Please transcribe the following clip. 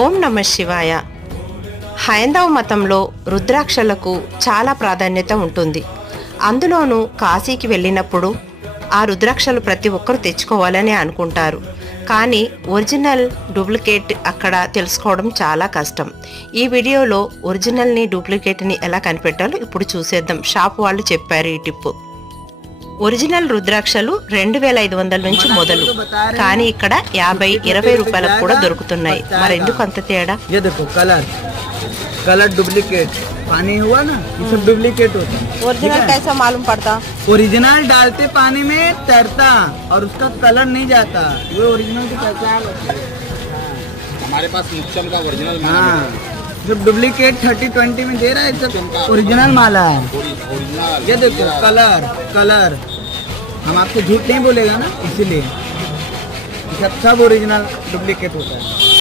ఓం నమ శివాయ. హైందవ మతంలో రుద్రాక్షలకు చాలా ప్రాధాన్యత ఉంటుంది. అందులోనూ కాశీకి వెళ్ళినప్పుడు ఆ రుద్రాక్షలు ప్రతి ఒక్కరు తెచ్చుకోవాలని అనుకుంటారు. కానీ ఒరిజినల్ డూప్లికేట్ అక్కడ తెలుసుకోవడం చాలా కష్టం. ఈ వీడియోలో ఒరిజినల్ని డూప్లికేట్ని ఎలా కనిపెట్టాలో ఇప్పుడు చూసేద్దాం. షాప్ వాళ్ళు చెప్పారు ఈ టిప్పు. ఒరిజినల్ రుద్రాక్షలు 2500 నుంచి మొదలు, కానీ ఇక్కడ 50-20 రూపాయలకు కూడా దొరుకుతున్నాయి. మరి ఎందుకు అంత తేడా? कलर डुप्लीकेट पानी हुआ ना, ये सब डुप्लीकेट होता है। ओरिजिनल कैसा मालूम पड़ता? ओरिजिनल डालते पानी में तैरता और उसका कलर नहीं जाता, वो ओरिजिनल की पहचान होती है। हमारे पास मुच्चम का ओरिजिनल माल हाँ, जब डुप्लीकेट 30-20 में दे रहा है, सब ओरिजिनल माला है। ये देखो कलर कलर, हम आपको झूठ नहीं बोलेगा ना, इसीलिए सब ओरिजिनल डुप्लीकेट होता है।